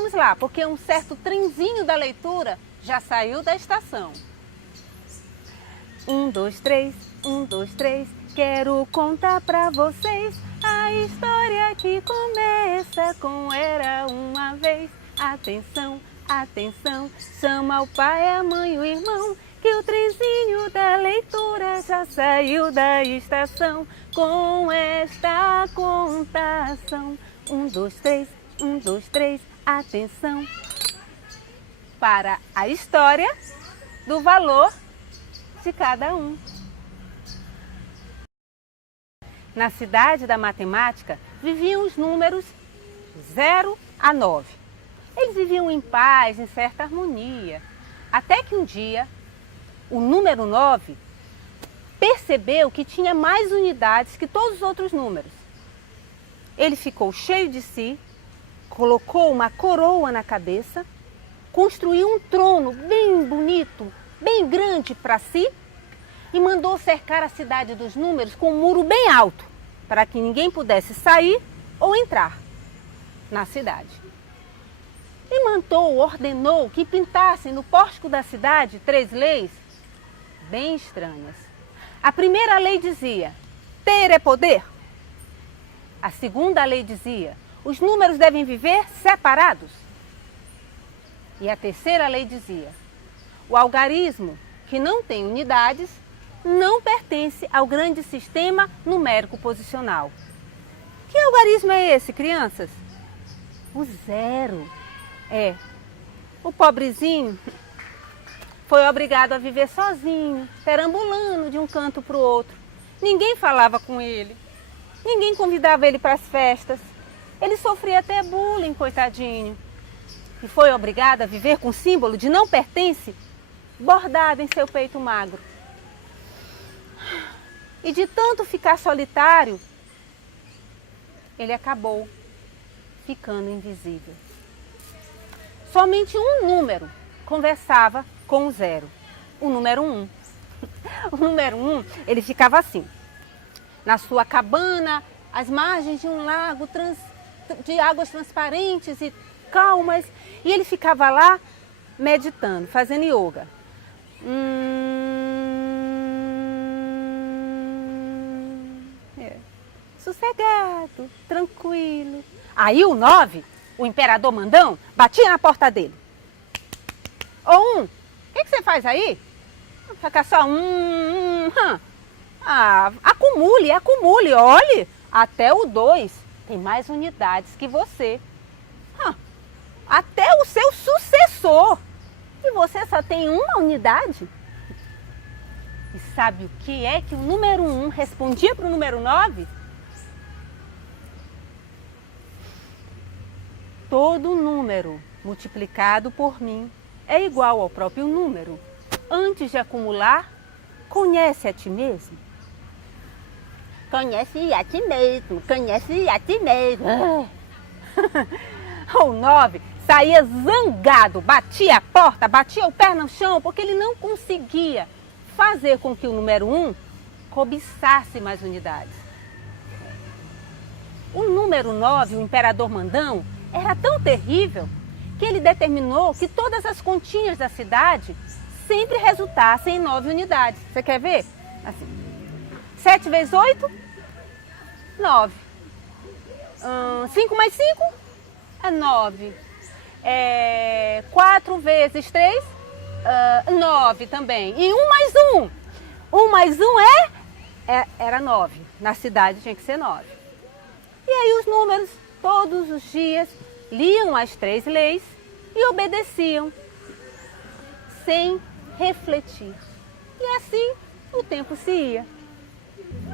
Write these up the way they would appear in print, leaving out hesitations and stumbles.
vamos lá, porque um certo trenzinho da leitura já saiu da estação. 1, 2, 3, 1, 2, 3, quero contar pra vocês a história que começa com era uma vez. Atenção, atenção, chama o pai, a mãe, o irmão, que o trenzinho da leitura já saiu da estação com esta contação. 1, 2, 3, 1, 2, 3, atenção para a história do valor de cada um. Na cidade da matemática viviam os números 0 a 9. Eles viviam em paz, em certa harmonia, até que um dia o número 9 percebeu que tinha mais unidades que todos os outros números. Ele ficou cheio de si, colocou uma coroa na cabeça, construiu um trono bem bonito, bem grande para si e mandou cercar a cidade dos números com um muro bem alto, para que ninguém pudesse sair ou entrar na cidade. E ordenou que pintassem no pórtico da cidade 3 leis bem estranhas. A primeira lei dizia: ter é poder. A segunda lei dizia: os números devem viver separados. E a terceira lei dizia: o algarismo, que não tem unidades, não pertence ao grande sistema numérico posicional. Que algarismo é esse, crianças? O 0. O pobrezinho foi obrigado a viver sozinho, perambulando de um canto para o outro. Ninguém falava com ele, ninguém convidava ele para as festas. Ele sofria até bullying, coitadinho. E foi obrigado a viver com o símbolo de não pertence bordado em seu peito magro. E de tanto ficar solitário, ele acabou ficando invisível. Somente um número conversava com o 0, o número 1. O número 1, ele ficava assim, na sua cabana, às margens de um lago de águas transparentes e calmas, e ele ficava lá meditando, fazendo yoga. Sossegado, tranquilo. Aí o 9, o imperador mandão, batia na porta dele. Ô 1, o que você faz aí? Fica só acumule, olhe, até o 2 tem mais unidades que você. Até o seu sucessor. E você só tem uma unidade? E sabe o que é que o número 1 respondia para o número 9? Todo número multiplicado por mim é igual ao próprio número. Antes de acumular, conhece a ti mesmo. Conhece a ti mesmo, conhece a ti mesmo. O 9 saía zangado, batia a porta, batia o pé no chão, porque ele não conseguia fazer com que o número 1 cobiçasse mais unidades. O número 9, o imperador mandão, era tão terrível que ele determinou que todas as continhas da cidade sempre resultassem em 9 unidades. Você quer ver? Assim, 7 vezes 8, 9. 5 mais 5 é 9. 4 vezes 3, 9 também. E 1 mais 1. 1 mais 1 era 9. Na cidade tinha que ser 9. E aí os números, todos os dias, liam as 3 leis e obedeciam, sem refletir. E assim o tempo se ia.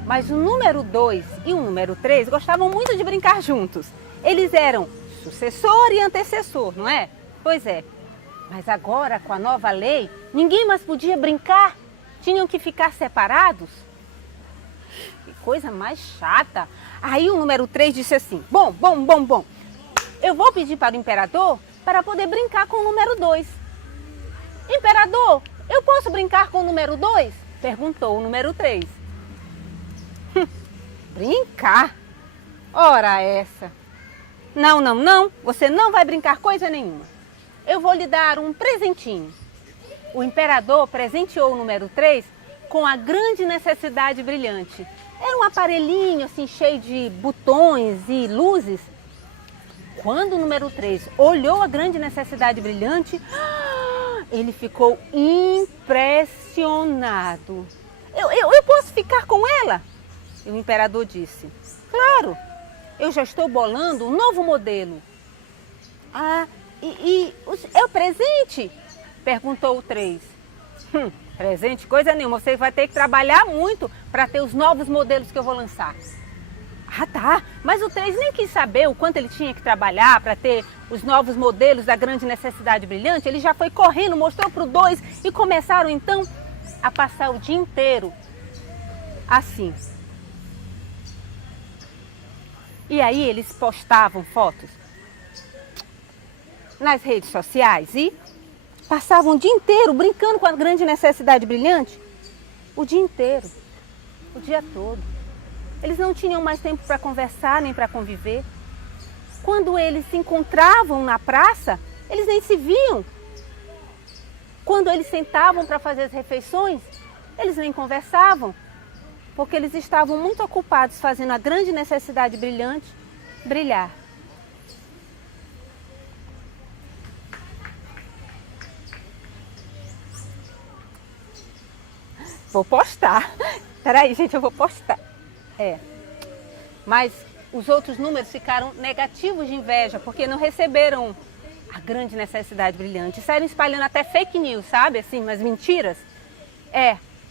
Mas o número 2 e o número 3 gostavam muito de brincar juntos. Eles eram sucessor e antecessor, não é? Pois é. Mas agora, com a nova lei, ninguém mais podia brincar. Tinham que ficar separados. Que coisa mais chata. Aí o número 3 disse assim: Bom. Eu vou pedir para o imperador para poder brincar com o número 2. Imperador, eu posso brincar com o número 2? Perguntou o número 3. Brincar? Ora essa. Não, não, não, você não vai brincar coisa nenhuma. Eu vou lhe dar um presentinho. O imperador presenteou o número 3 com a grande necessidade brilhante. Era um aparelhinho assim cheio de botões e luzes. Quando o número 3 olhou a grande necessidade brilhante, ele ficou impressionado. Eu posso ficar com ela? E o imperador disse, claro, eu já estou bolando um novo modelo. Ah, é o presente? Perguntou o 3. Presente, coisa nenhuma, você vai ter que trabalhar muito para ter os novos modelos que eu vou lançar. Ah, tá, mas o 3 nem quis saber o quanto ele tinha que trabalhar para ter os novos modelos da grande necessidade brilhante. Ele já foi correndo, mostrou para o 2 e começaram então a passar o dia inteiro assim. E aí eles postavam fotos nas redes sociais e passavam o dia inteiro brincando com a grande necessidade brilhante. O dia inteiro, o dia todo. Eles não tinham mais tempo para conversar nem para conviver. Quando eles se encontravam na praça, eles nem se viam. Quando eles sentavam para fazer as refeições, eles nem conversavam, porque eles estavam muito ocupados fazendo a grande necessidade brilhante brilhar. Vou postar. Peraí, gente, eu vou postar. Mas os outros números ficaram negativos de inveja, porque não receberam a grande necessidade brilhante. Saíram espalhando até fake news, sabe? Assim, umas mentiras.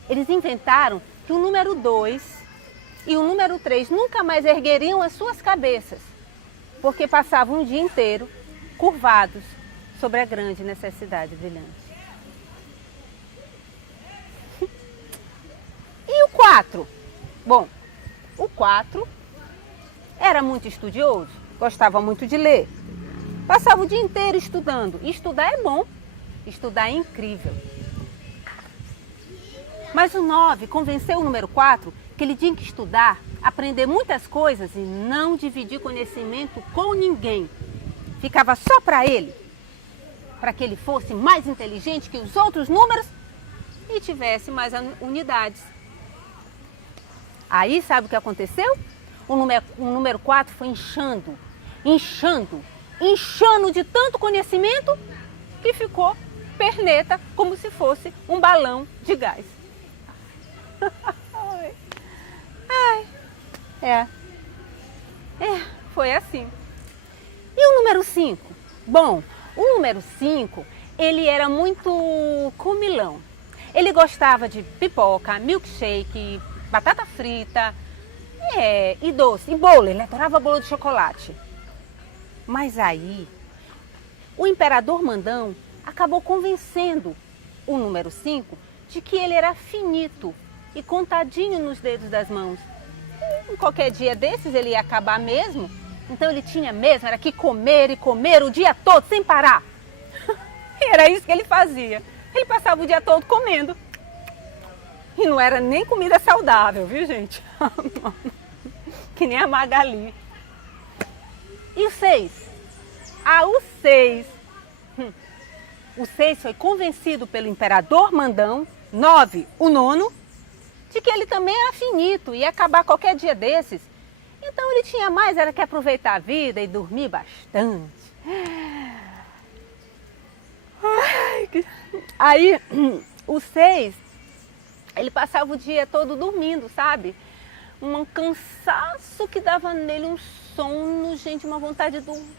Eles inventaram que o número 2 e o número 3 nunca mais ergueriam as suas cabeças, porque passavam o dia inteiro curvados sobre a grande necessidade brilhante. E o 4? Bom, o 4 era muito estudioso, gostava muito de ler, passava o dia inteiro estudando. E estudar é bom, estudar é incrível. Mas o 9 convenceu o número 4 que ele tinha que estudar, aprender muitas coisas e não dividir conhecimento com ninguém. Ficava só para ele, para que ele fosse mais inteligente que os outros números e tivesse mais unidades. Aí sabe o que aconteceu? O número 4 foi inchando de tanto conhecimento que ficou perneta, como se fosse um balão de gás. Foi assim. E o número 5? Bom, o número 5, ele era muito comilão. Ele gostava de pipoca, milkshake, batata frita, e doce, e bolo. Ele adorava bolo de chocolate. Mas aí, o imperador Mandão acabou convencendo o número 5 de que ele era finito e contadinho nos dedos das mãos. E qualquer dia desses ele ia acabar mesmo, então ele tinha mesmo, era que comer e comer o dia todo sem parar. E era isso que ele fazia. Ele passava o dia todo comendo. E não era nem comida saudável, viu, gente? Que nem a Magali. E o 6? O 6. O 6 foi convencido pelo imperador Mandão, 9, o nono, de que ele também era finito e ia acabar qualquer dia desses. Então ele tinha mais, era que aproveitar a vida e dormir bastante. Aí, o 6, ele passava o dia todo dormindo, sabe? Um cansaço que dava nele, um sono, gente, uma vontade de dormir.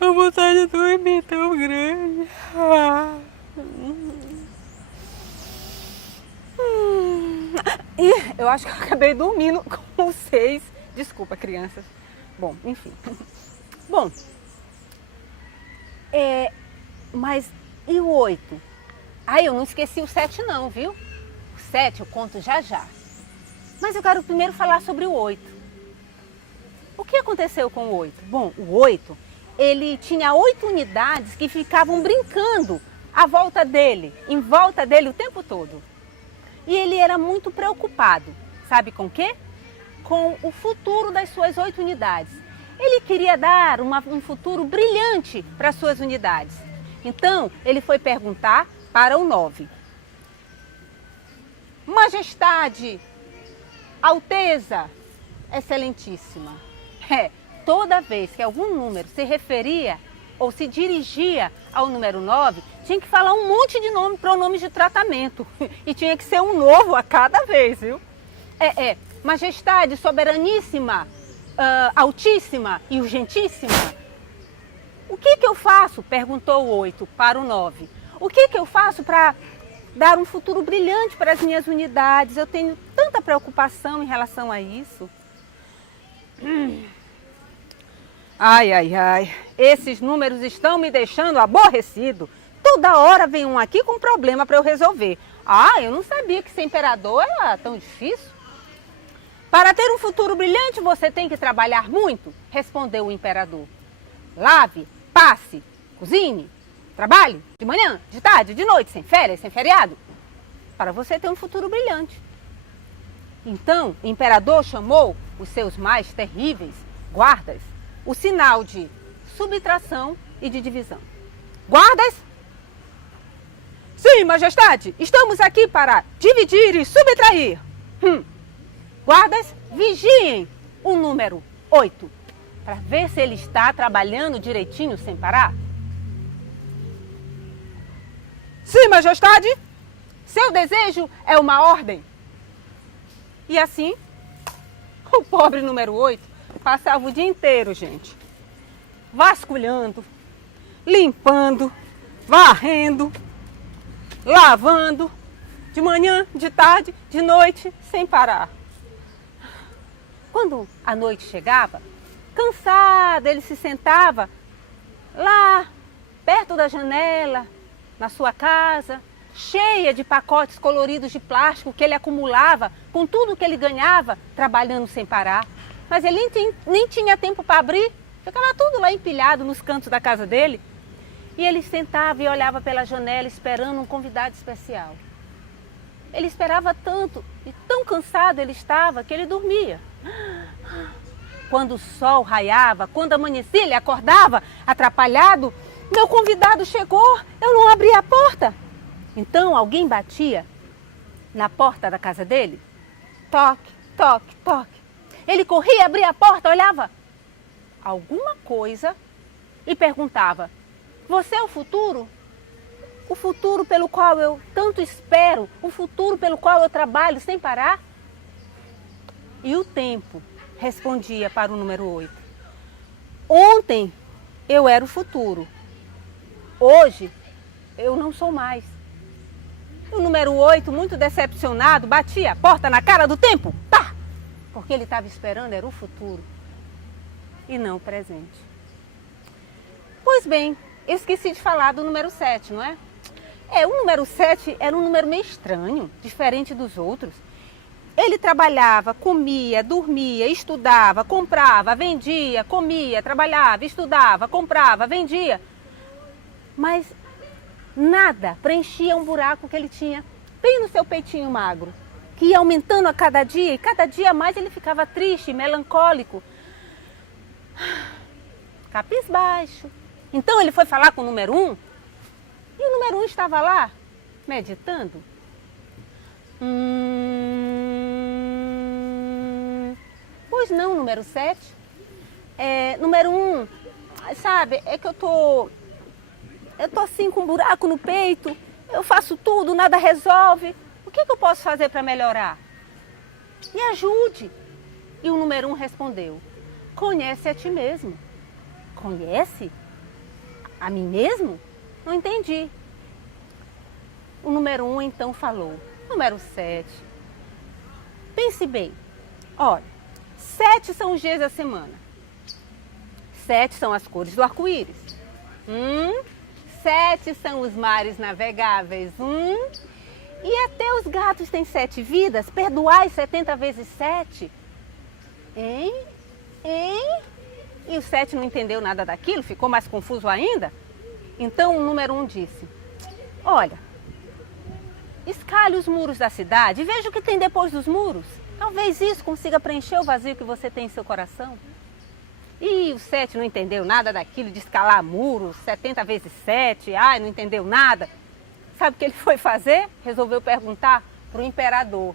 A vontade de dormir tão grande. E eu acho que eu acabei dormindo com o 6. Desculpa, crianças. Bom, enfim. Bom, mas e o 8? Eu não esqueci o 7 não, viu? O 7 eu conto já já. Mas eu quero primeiro falar sobre o 8. O que aconteceu com o 8? Bom, o 8, ele tinha 8 unidades que ficavam brincando em volta dele o tempo todo. E ele era muito preocupado, sabe com o quê? Com o futuro das suas 8 unidades. Ele queria dar um futuro brilhante para suas unidades. Então, ele foi perguntar para o 9. Majestade, Alteza, Excelentíssima. Toda vez que algum número se referia ou se dirigia ao número 9, tinha que falar um monte de pronomes de tratamento. E tinha que ser um novo a cada vez, viu? Majestade, Soberaníssima, Altíssima e Urgentíssima. O que eu faço? Perguntou o 8 para o 9. O que eu faço para dar um futuro brilhante para as minhas unidades? Eu tenho tanta preocupação em relação a isso. Ai, esses números estão me deixando aborrecido. Toda hora vem um aqui com um problema para eu resolver. Eu não sabia que ser imperador era tão difícil. Para ter um futuro brilhante, você tem que trabalhar muito, respondeu o imperador. Lave, passe, cozinhe, trabalhe de manhã, de tarde, de noite, sem férias, sem feriado, para você ter um futuro brilhante. Então, o imperador chamou os seus mais terríveis guardas, o sinal de subtração e de divisão. Guardas? Sim, majestade, estamos aqui para dividir e subtrair. Guardas, vigiem o número 8, para ver se ele está trabalhando direitinho sem parar. Sim, majestade, seu desejo é uma ordem. E assim, o pobre número 8 passava o dia inteiro, gente, vasculhando, limpando, varrendo, lavando, de manhã, de tarde, de noite, sem parar. Quando a noite chegava, cansado, ele se sentava lá, perto da janela, na sua casa, cheia de pacotes coloridos de plástico que ele acumulava com tudo que ele ganhava, trabalhando sem parar. Mas ele nem tinha tempo para abrir, ficava tudo lá empilhado nos cantos da casa dele. E ele sentava e olhava pela janela esperando um convidado especial. Ele esperava tanto e tão cansado ele estava que ele dormia. Quando o sol raiava, quando amanhecia, ele acordava atrapalhado. Meu convidado chegou, eu não abri a porta. Então alguém batia na porta da casa dele. Toque, toque, toque. Ele corria, abria a porta, olhava alguma coisa e perguntava: você é o futuro? O futuro pelo qual eu tanto espero? O futuro pelo qual eu trabalho sem parar? E o tempo respondia para o número 8. Ontem eu era o futuro. Hoje eu não sou mais. O número 8, muito decepcionado, batia a porta na cara do tempo. Tá! Porque ele estava esperando era o futuro e não o presente. Pois bem, eu esqueci de falar do número 7, não é? O número 7 era um número meio estranho, diferente dos outros. Ele trabalhava, comia, dormia, estudava, comprava, vendia, comia, trabalhava, estudava, comprava, vendia. Mas nada preenchia um buraco que ele tinha bem no seu peitinho magro, que ia aumentando a cada dia, e cada dia mais ele ficava triste, melancólico, cabisbaixo. Então ele foi falar com o número 1, e o número 1 estava lá, meditando. Pois não, número 7. Número 1, sabe, é que eu tô assim com um buraco no peito, eu faço tudo, nada resolve. O que eu posso fazer para melhorar? Me ajude. E o número 1 respondeu: conhece a ti mesmo. Conhece? A mim mesmo? Não entendi. O número 1 então falou: número 7, pense bem. Olha, 7 são os dias da semana. 7 são as cores do arco-íris. 7 são os mares navegáveis. E até os gatos têm 7 vidas. Perdoai 70 vezes 7. Hein? E o 7 não entendeu nada daquilo, ficou mais confuso ainda. Então o número 1 disse: olha, escalhe os muros da cidade e veja o que tem depois dos muros. Talvez isso consiga preencher o vazio que você tem em seu coração. E o 7 não entendeu nada daquilo de escalar muros, 70 vezes 7, ai, não entendeu nada. Sabe o que ele foi fazer? Resolveu perguntar para o imperador,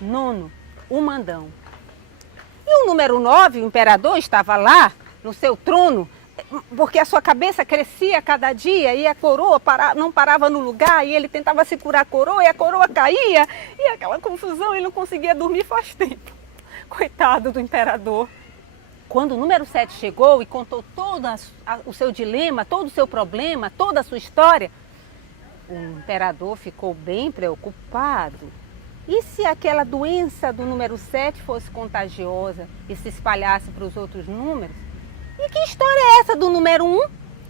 Nono, o mandão. E o número 9, o imperador, estava lá no seu trono, porque a sua cabeça crescia a cada dia e a coroa não parava no lugar e ele tentava segurar a coroa e a coroa caía e aquela confusão, ele não conseguia dormir faz tempo. Coitado do imperador. Quando o número 7 chegou e contou todo o seu dilema, todo o seu problema, toda a sua história, o imperador ficou bem preocupado. E se aquela doença do número 7 fosse contagiosa e se espalhasse para os outros números? E que história é essa do número 1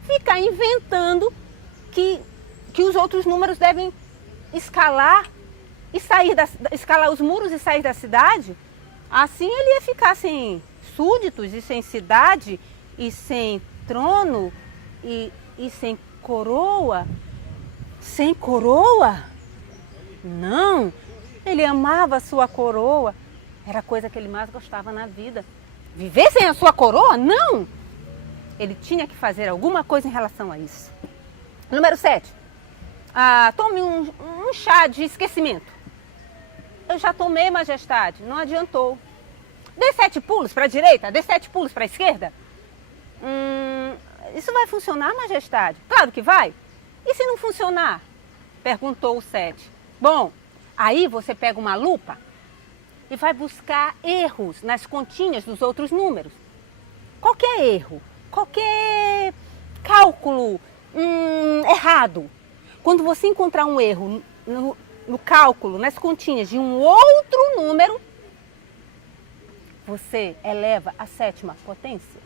ficar inventando que os outros números devem escalar escalar os muros e sair da cidade? Assim ele ia ficar sem súditos e sem cidade e sem trono e sem coroa. Sem coroa? Não, ele amava a sua coroa. Era a coisa que ele mais gostava na vida. Viver sem a sua coroa? Não! Ele tinha que fazer alguma coisa em relação a isso. Número 7. Tome um chá de esquecimento. Eu já tomei, majestade, não adiantou. Dê 7 pulos para a direita, dê 7 pulos para a esquerda. Isso vai funcionar, majestade? Claro que vai. E se não funcionar? Perguntou o 7. Bom, aí você pega uma lupa e vai buscar erros nas continhas dos outros números. Qualquer erro, qualquer cálculo errado. Quando você encontrar um erro no cálculo, nas continhas de um outro número, você eleva a 7ª potência.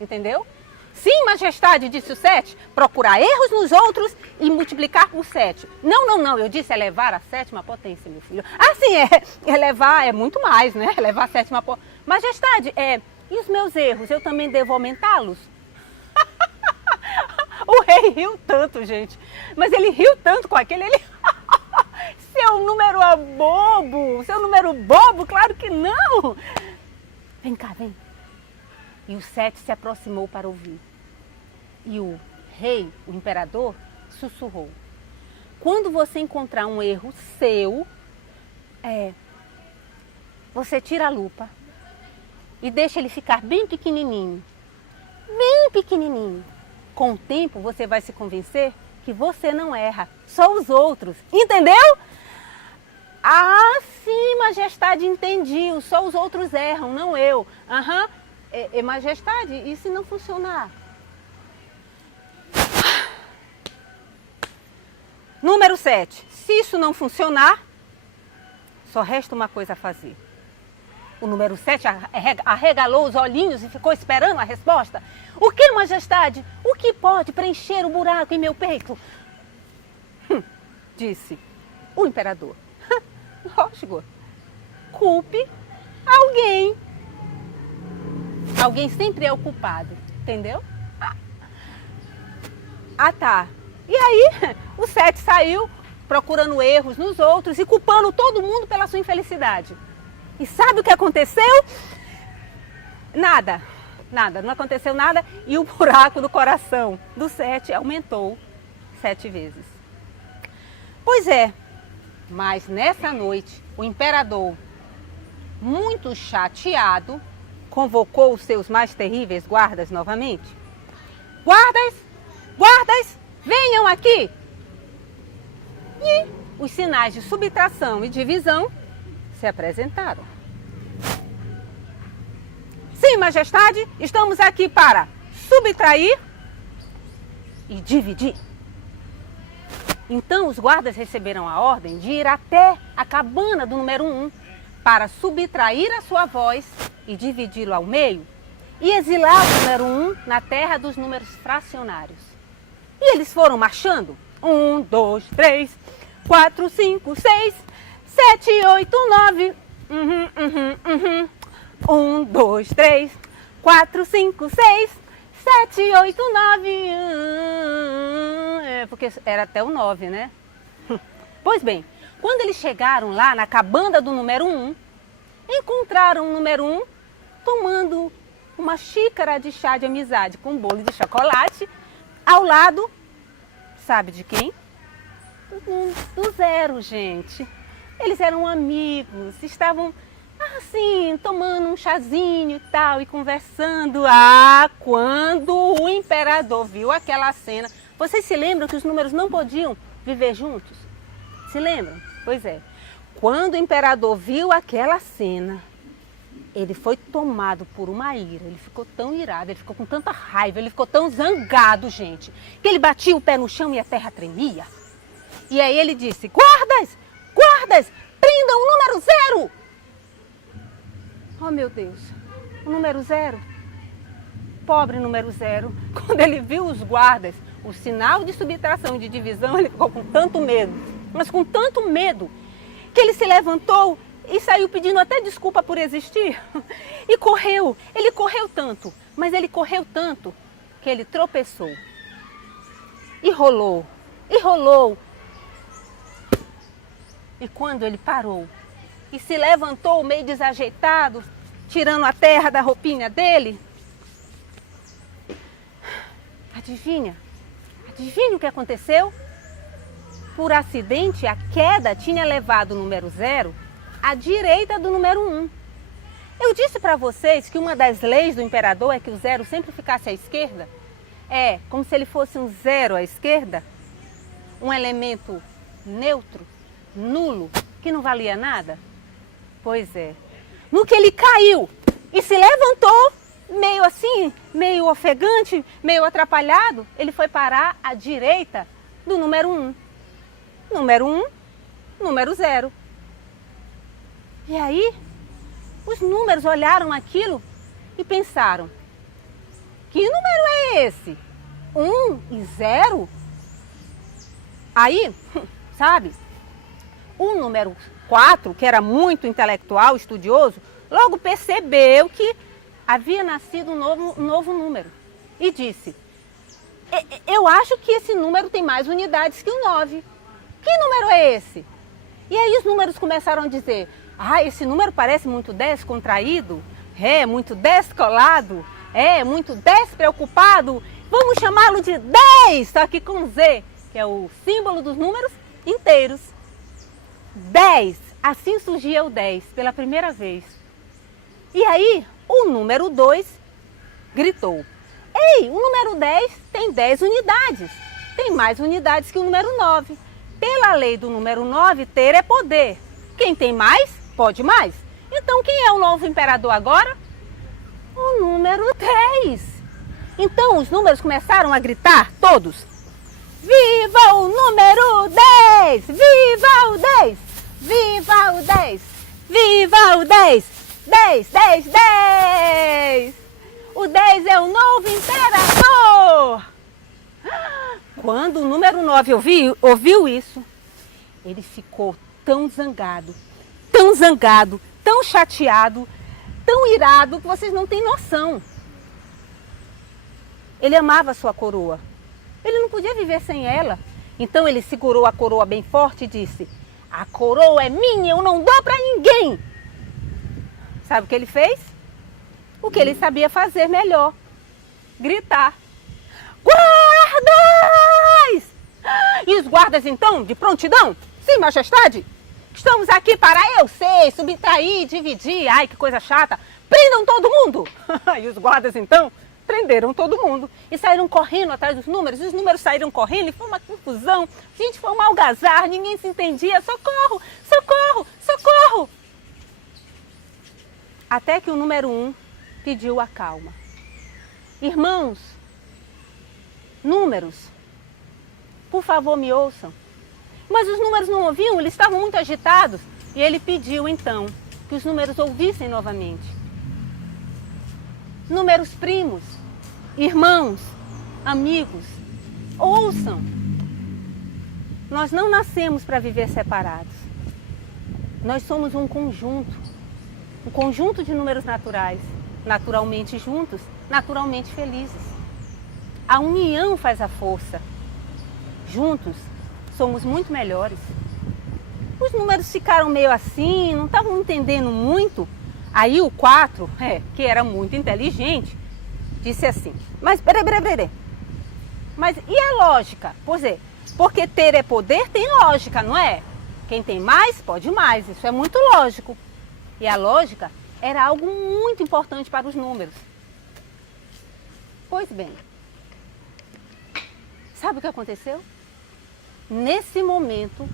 Entendeu? Sim, majestade, disse o 7, procurar erros nos outros e multiplicar por 7. Não, eu disse elevar a 7ª potência, meu filho. Sim, elevar é muito mais, né? Elevar a 7ª potência. Majestade, e os meus erros, eu também devo aumentá-los? O rei riu tanto, gente. Mas ele riu tanto com aquele, Seu número é bobo, seu número bobo, claro que não. Vem cá, vem. E o 7 se aproximou para ouvir. E o rei, o imperador, sussurrou. Quando você encontrar um erro seu, você tira a lupa e deixa ele ficar bem pequenininho. Bem pequenininho. Com o tempo você vai se convencer que você não erra, só os outros. Entendeu? Sim, majestade, entendi. Só os outros erram, não eu. Majestade, e se não funcionar? Número 7. Se isso não funcionar, só resta uma coisa a fazer. O número 7 arregalou os olhinhos e ficou esperando a resposta. O que, majestade? O que pode preencher o buraco em meu peito? Disse o imperador. Lógico. Culpe alguém. Alguém sempre é o culpado, entendeu? Tá. E aí, o 7 saiu procurando erros nos outros e culpando todo mundo pela sua infelicidade. E sabe o que aconteceu? Nada, não aconteceu nada e o buraco do coração do 7 aumentou 7 vezes. Pois é, mas nessa noite o imperador, muito chateado, convocou os seus mais terríveis guardas novamente. Guardas, venham aqui! E os sinais de subtração e divisão se apresentaram. Sim, majestade, estamos aqui para subtrair e dividir. Então os guardas receberam a ordem de ir até a cabana do número 1 para subtrair a sua voz e dividi-lo ao meio e exilar o número 1 na terra dos números fracionários. E eles foram marchando. 1, 2, 3, 4, 5, 6, 7, 8, 9. 1, 2, 3, 4, 5, 6, 7, 8, 9. Porque era até o 9, né? Pois bem, quando eles chegaram lá na cabana do número 1, encontraram o número 1 tomando uma xícara de chá de amizade com um bolo de chocolate ao lado, sabe de quem? Do Zero, gente. Eles eram amigos, estavam assim, tomando um chazinho e tal, e conversando. Quando o imperador viu aquela cena, vocês se lembram que os números não podiam viver juntos? Se lembram? Pois é. Quando o imperador viu aquela cena, ele foi tomado por uma ira, ele ficou tão irado, ele ficou com tanta raiva, ele ficou tão zangado, gente, que ele batia o pé no chão e a terra tremia. E aí ele disse: guardas, guardas, prendam o número 0. Oh, meu Deus, o número 0, pobre número 0, quando ele viu os guardas, o sinal de subtração e de divisão, ele ficou com tanto medo, mas com tanto medo, que ele se levantou e saiu pedindo até desculpa por existir. E correu, ele correu tanto, mas ele correu tanto, que ele tropeçou. E rolou, e rolou. E quando ele parou e se levantou meio desajeitado, tirando a terra da roupinha dele, adivinha? Adivinha o que aconteceu? Por acidente, a queda tinha levado o número 0 à direita do número 1. Eu disse para vocês que uma das leis do imperador é que o 0 sempre ficasse à esquerda. É como se ele fosse um 0 à esquerda, um elemento neutro, nulo, que não valia nada. Pois é. No que ele caiu e se levantou, meio assim, meio ofegante, meio atrapalhado, ele foi parar à direita do número 1. Número 1, número 0. E aí, os números olharam aquilo e pensaram: que número é esse? 1 e 0? Aí, sabe, o número 4, que era muito intelectual, estudioso, logo percebeu que havia nascido um novo número e disse: eu acho que esse número tem mais unidades que o 9. Que número é esse? E aí os números começaram a dizer: esse número parece muito descontraído, muito descolado, muito despreocupado, vamos chamá-lo de 10, só que com Z, que é o símbolo dos números inteiros. 10, assim surgia o 10 pela primeira vez. E aí o número 2 gritou: ei, o número 10 tem 10 unidades, tem mais unidades que o número 9. Pela lei do número 9, ter é poder. Quem tem mais, pode mais. Então, quem é o novo imperador agora? O número 10. Então, os números começaram a gritar, todos: viva o número 10! Viva o 10! Viva o 10! Viva o 10! 10, 10, 10! O 10 é o novo imperador! Quando o número 9 ouviu isso, ele ficou tão zangado, tão chateado, tão irado, que vocês não têm noção. Ele amava a sua coroa. Ele não podia viver sem ela. Então ele segurou a coroa bem forte e disse: a coroa é minha, eu não dou para ninguém. Sabe o que ele fez? O que ele sabia fazer melhor: gritar: guardas! E os guardas então, de prontidão: sim, majestade, estamos aqui para, eu sei, subtrair, dividir. Ai, que coisa chata, prendam todo mundo! E os guardas então prenderam todo mundo e saíram correndo atrás dos números. E os números saíram correndo e foi uma confusão. Gente, foi uma algazarra, ninguém se entendia. Socorro, socorro, socorro! Até que o número 1 pediu a calma. Irmãos, números, por favor, me ouçam. Mas os números não ouviam, eles estavam muito agitados. E ele pediu então que os números ouvissem novamente. Números primos, irmãos, amigos, ouçam. Nós não nascemos para viver separados. Nós somos um conjunto de números naturais, naturalmente juntos, naturalmente felizes. A união faz a força. Juntos, somos muito melhores. Os números ficaram meio assim, não estavam entendendo muito. Aí o 4, que era muito inteligente, disse assim, mas peraí. Mas e a lógica? Pois é, porque ter é poder tem lógica, não é? Quem tem mais, pode mais, isso é muito lógico. E a lógica era algo muito importante para os números. Pois bem, sabe o que aconteceu? Nesse momento,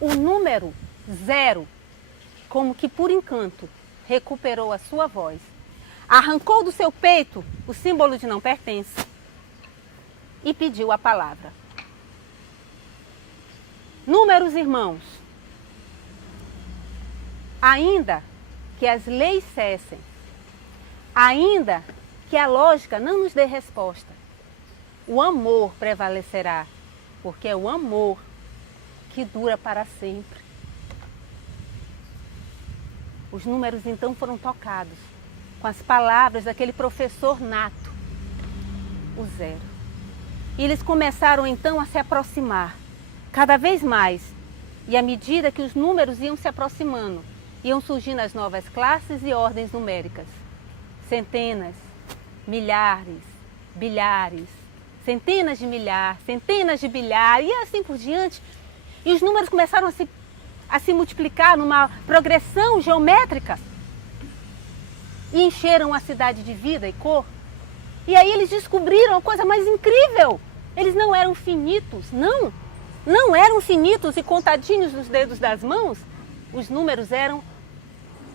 o número 0, como que por encanto, recuperou a sua voz. Arrancou do seu peito o símbolo de não pertence e pediu a palavra. Números, irmãos, ainda que as leis cessem, ainda que a lógica não nos dê resposta, o amor prevalecerá, porque é o amor que dura para sempre. Os números então foram tocados com as palavras daquele professor nato, o 0. E eles começaram então a se aproximar cada vez mais. E à medida que os números iam se aproximando, iam surgindo as novas classes e ordens numéricas. Centenas, milhares, bilhares, centenas de milhares, centenas de bilhares e assim por diante. E os números começaram a se multiplicar numa progressão geométrica e encheram a cidade de vida e cor. E aí eles descobriram a coisa mais incrível. Eles não eram finitos, não eram finitos e contadinhos nos dedos das mãos. Os números eram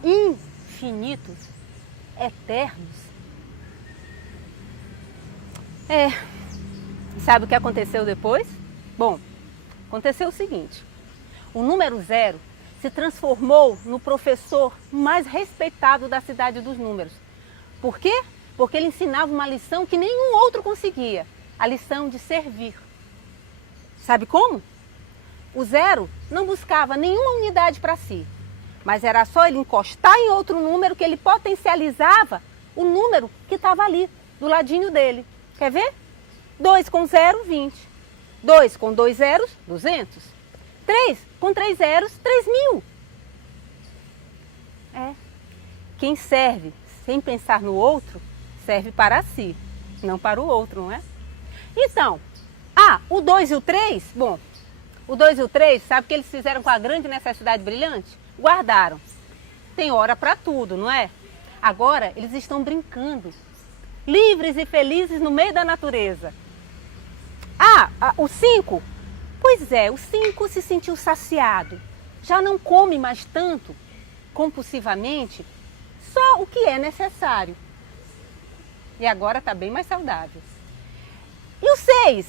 infinitos, eternos. Sabe o que aconteceu depois? Bom, aconteceu o seguinte. O número 0 se transformou no professor mais respeitado da cidade dos números. Por quê? Porque ele ensinava uma lição que nenhum outro conseguia. A lição de servir. Sabe como? O 0 não buscava nenhuma unidade para si. Mas era só ele encostar em outro número que ele potencializava o número que estava ali, do ladinho dele. Quer ver? 2 com 0, 20. 2 com 2 zeros, 200. 3 com 3 zeros, 3.000. Quem serve sem pensar no outro, serve para si, não para o outro, não é? Então, o 2 e o 3, bom, o 2 e o 3, sabe o que eles fizeram com a grande necessidade brilhante? Guardaram. Tem hora para tudo, não é? Agora eles estão brincando, livres e felizes no meio da natureza. O 5, pois é, o 5 se sentiu saciado, já não come mais tanto, compulsivamente, só o que é necessário. E agora está bem mais saudável. E o 6?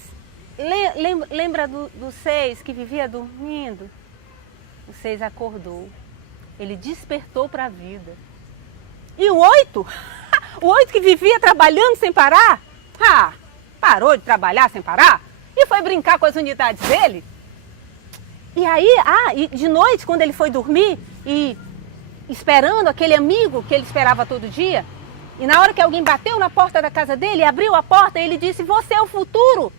Lembra do 6 que vivia dormindo? O 6 acordou. Ele despertou para a vida. E o 8? O 8 que vivia trabalhando sem parar? Parou de trabalhar sem parar? E foi brincar com as unidades dele? E aí, e de noite, quando ele foi dormir e esperando aquele amigo que ele esperava todo dia, e na hora que alguém bateu na porta da casa dele, abriu a porta, ele disse, você é o futuro.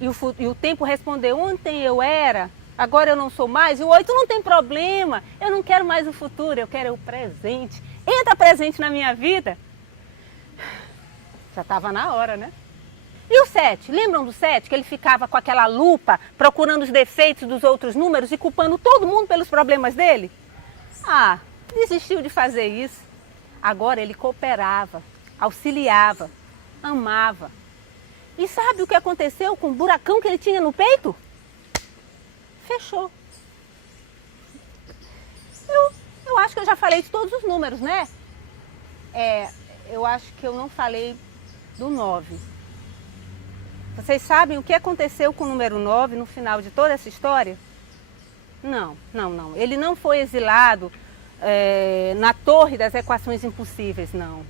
E o tempo respondeu, ontem eu era, agora eu não sou mais. E o 8 não tem problema, eu não quero mais o futuro, eu quero o presente. Entra presente na minha vida. Já estava na hora, né? E o 7, lembram do 7? Que ele ficava com aquela lupa, procurando os defeitos dos outros números e culpando todo mundo pelos problemas dele? Desistiu de fazer isso. Agora ele cooperava, auxiliava, amava. E sabe o que aconteceu com o buracão que ele tinha no peito? Fechou. Eu acho que eu já falei de todos os números, né? Eu acho que eu não falei do 9. Vocês sabem o que aconteceu com o número 9 no final de toda essa história? Não. Ele não foi exilado na torre das equações impossíveis, não.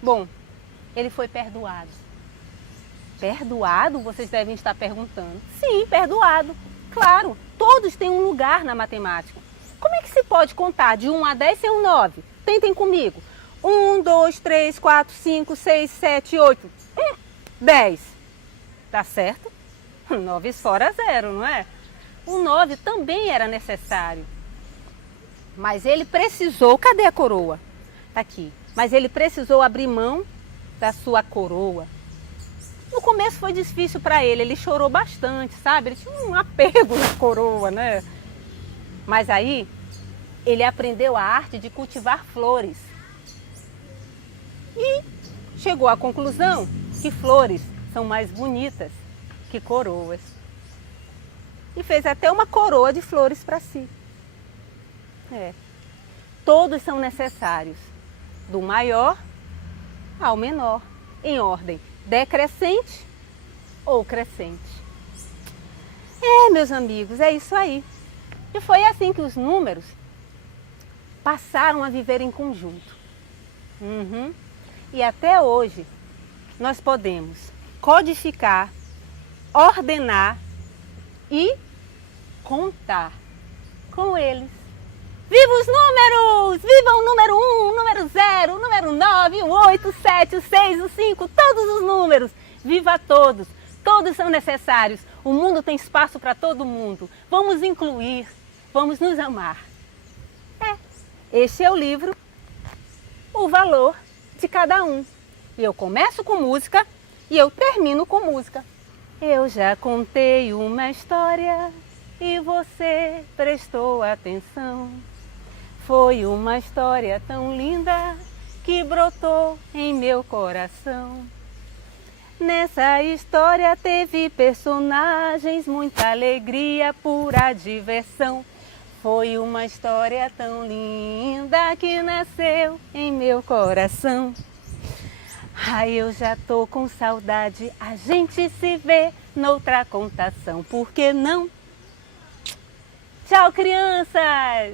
Bom, ele foi perdoado. Perdoado? Vocês devem estar perguntando. Sim, perdoado. Claro, todos têm um lugar na matemática. Como é que se pode contar de 1 a 10 sem um 9? Tentem comigo. 1, 2, 3, 4, 5, 6, 7, 8, 10. Tá certo? 9 fora 0, não é? O 9 também era necessário. Mas ele precisou, cadê a coroa? Tá aqui. Mas ele precisou abrir mão da sua coroa. No começo foi difícil para ele chorou bastante, sabe? Ele tinha um apego na coroa, né? Mas aí ele aprendeu a arte de cultivar flores. E chegou à conclusão que flores são mais bonitas que coroas. E fez até uma coroa de flores para si. Todos são necessários, do maior ao menor, em ordem decrescente ou crescente. Meus amigos, é isso aí. E foi assim que os números passaram a viver em conjunto. E até hoje nós podemos codificar, ordenar e contar com eles. Viva os números! Viva o número 1, o número 0, o número 9, o 8, o 7, o 6, o 5, todos os números. Viva todos! Todos são necessários. O mundo tem espaço para todo mundo. Vamos incluir, vamos nos amar. Este é o livro O Valor de Cada Um. E eu começo com música e eu termino com música. Eu já contei uma história e você prestou atenção. Foi uma história tão linda que brotou em meu coração. Nessa história teve personagens, muita alegria, pura diversão. Foi uma história tão linda que nasceu em meu coração. Ai, eu já tô com saudade, a gente se vê noutra contação, por que não? Tchau, crianças!